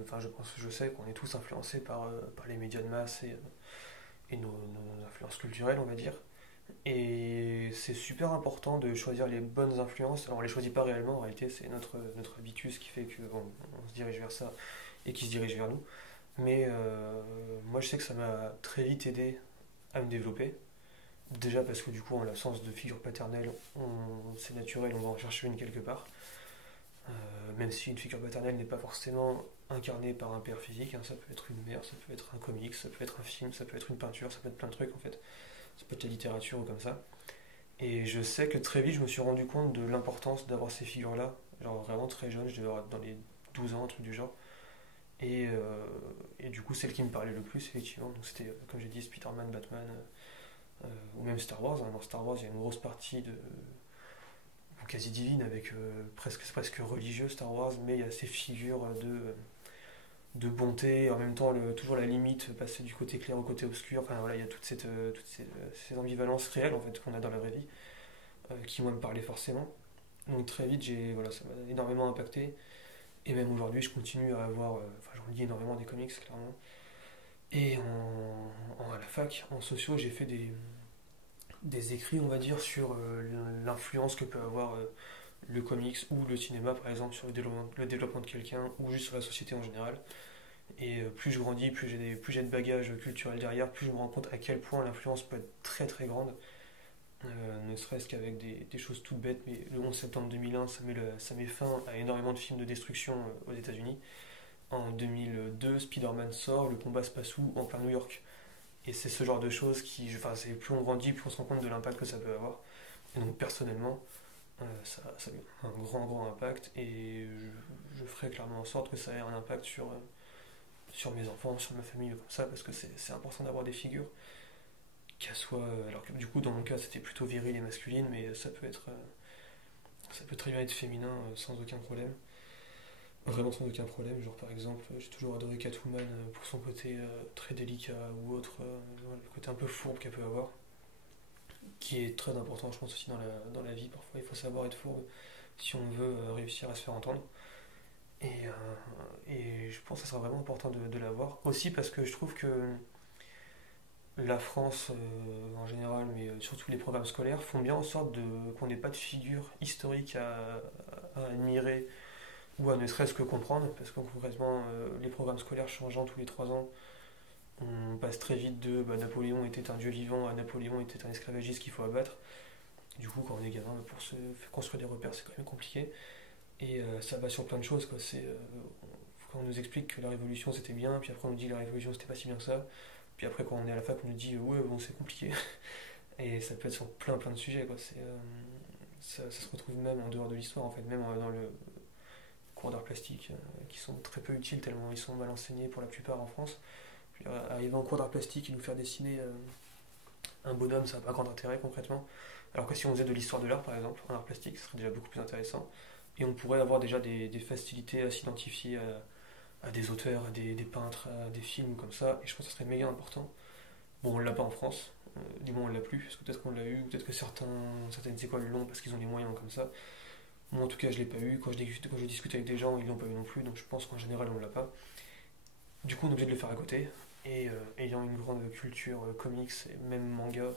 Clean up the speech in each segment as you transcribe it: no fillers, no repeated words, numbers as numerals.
Enfin, je sais qu'on est tous influencés par les médias de masse et nos influences culturelles, on va dire. Et c'est super important de choisir les bonnes influences. Alors, on les choisit pas réellement, en réalité, c'est notre habitus qui fait qu'on se dirige vers ça et qui se dirige vers nous. Mais moi, je sais que ça m'a très vite aidé à me développer. Déjà parce que du coup, en l'absence de figure paternelle, c'est naturel, on va en chercher une quelque part. Même si une figure paternelle n'est pas forcément incarnée par un père physique, hein, ça peut être une mère, ça peut être un comics, ça peut être un film, ça peut être une peinture, ça peut être plein de trucs en fait. Ça peut être la littérature ou comme ça. Et je sais que très vite, je me suis rendu compte de l'importance d'avoir ces figures-là. Genre vraiment très jeune, je devais avoir dans les 12 ans, un truc du genre. Et du coup, celle qui me parlait le plus, effectivement, donc c'était, comme j'ai dit, Spider-Man, Batman, ou même Star Wars, hein. Dans Star Wars, il y a une grosse partie de quasi divine avec presque religieux Star Wars, mais il y a ces figures de bonté, en même temps toujours la limite, passer du côté clair au côté obscur. Enfin voilà, il y a toutes ces ambivalences réelles en fait qu'on a dans la vraie vie, qui moi me parlaient forcément. Donc très vite, voilà, ça m'a énormément impacté. Et même aujourd'hui, je continue à avoir, enfin j'en lis énormément des comics clairement. Et à la fac, en sociaux, j'ai fait des écrits, on va dire, sur l'influence que peut avoir le comics ou le cinéma, par exemple, sur le développement de quelqu'un ou juste sur la société en général. Et plus je grandis, plus j'ai de bagages culturels derrière, plus je me rends compte à quel point l'influence peut être très très grande. Ne serait-ce qu'avec des choses toutes bêtes, mais le 11 septembre 2001, ça met fin à énormément de films de destruction aux États-Unis. En 2002, Spider-Man sort, le combat se passe où? En plein New York. Et c'est ce genre de choses enfin, plus on grandit, plus on se rend compte de l'impact que ça peut avoir. Et donc personnellement, ça a eu un grand impact et je ferai clairement en sorte que ça ait un impact sur mes enfants, sur ma famille, comme ça, parce que c'est important d'avoir des figures, qu'elles soient. Alors que du coup, dans mon cas, c'était plutôt viril et masculine, mais ça peut très bien être féminin sans aucun problème. Vraiment sans aucun problème. Genre, par exemple, j'ai toujours adoré Catwoman pour son côté très délicat ou autre, voilà, le côté un peu fourbe qu'elle peut avoir, qui est très important, je pense, aussi dans la vie. Parfois, il faut savoir être fourbe si on veut réussir à se faire entendre. Et je pense que ça sera vraiment important de l'avoir. Aussi parce que je trouve que la France en général, mais surtout les programmes scolaires, font bien en sorte qu'on n'ait pas de figure historique à admirer ou à ne serait-ce que comprendre. Parce que concrètement, les programmes scolaires changeant tous les 3 ans, on passe très vite de Napoléon était un dieu vivant à Napoléon était un esclavagiste qu'il faut abattre. Du coup, quand on est gamin, pour se construire des repères, c'est quand même compliqué. Et ça va sur plein de choses, quoi. Quand on nous explique que la révolution c'était bien, puis après on nous dit que la révolution c'était pas si bien que ça, puis après quand on est à la fac on nous dit ouais bon c'est compliqué. Et ça peut être sur plein de sujets, quoi. Ça se retrouve même en dehors de l'histoire en fait, même dans le cours d'art plastique, qui sont très peu utiles tellement ils sont mal enseignés pour la plupart en France. Puis, arriver en cours d'art plastique et nous faire dessiner un bonhomme, ça n'a pas grand intérêt concrètement. Alors que si on faisait de l'histoire de l'art par exemple, en art plastique, ce serait déjà beaucoup plus intéressant. Et on pourrait avoir déjà des facilités à s'identifier à des auteurs, à des peintres, à des films comme ça. Et je pense que ce serait méga important. Bon, on l'a pas en France, du moins on l'a plus, parce que peut-être qu'on l'a eu, ou peut-être que certaines écoles l'ont parce qu'ils ont les moyens comme ça. Moi en tout cas je l'ai pas eu, quand je discute avec des gens ils l'ont pas eu non plus, donc je pense qu'en général on l'a pas. Du coup on est obligé de le faire à côté, et ayant une grande culture comics, et même manga,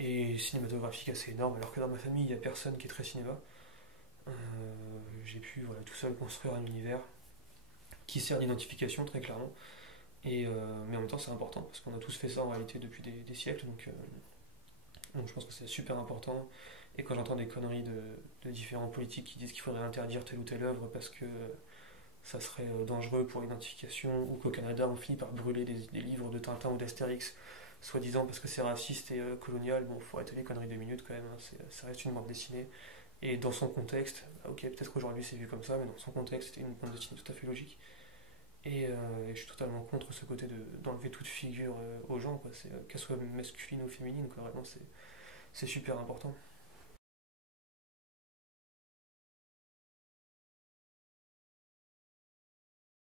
et cinématographique assez énorme, alors que dans ma famille il n'y a personne qui est très cinéma. Euh, j'ai pu voilà, tout seul construire un univers qui sert d'identification très clairement. Mais en même temps c'est important parce qu'on a tous fait ça en réalité depuis des siècles, donc je pense que c'est super important. Et quand j'entends des conneries de différents politiques qui disent qu'il faudrait interdire telle ou telle œuvre parce que ça serait dangereux pour l'identification, ou qu'au Canada on finit par brûler des livres de Tintin ou d'Astérix, soi-disant parce que c'est raciste et colonial, bon, faut arrêter les conneries 2 minutes quand même, hein. Ça reste une bande dessinée. Et dans son contexte, ok, peut-être qu'aujourd'hui c'est vu comme ça, mais dans son contexte, c'était une bande dessinée tout à fait logique. Et je suis totalement contre ce côté d'enlever toute figure aux gens, quoi. Qu'elle soit masculine ou féminine, quoi. Vraiment, c'est super important.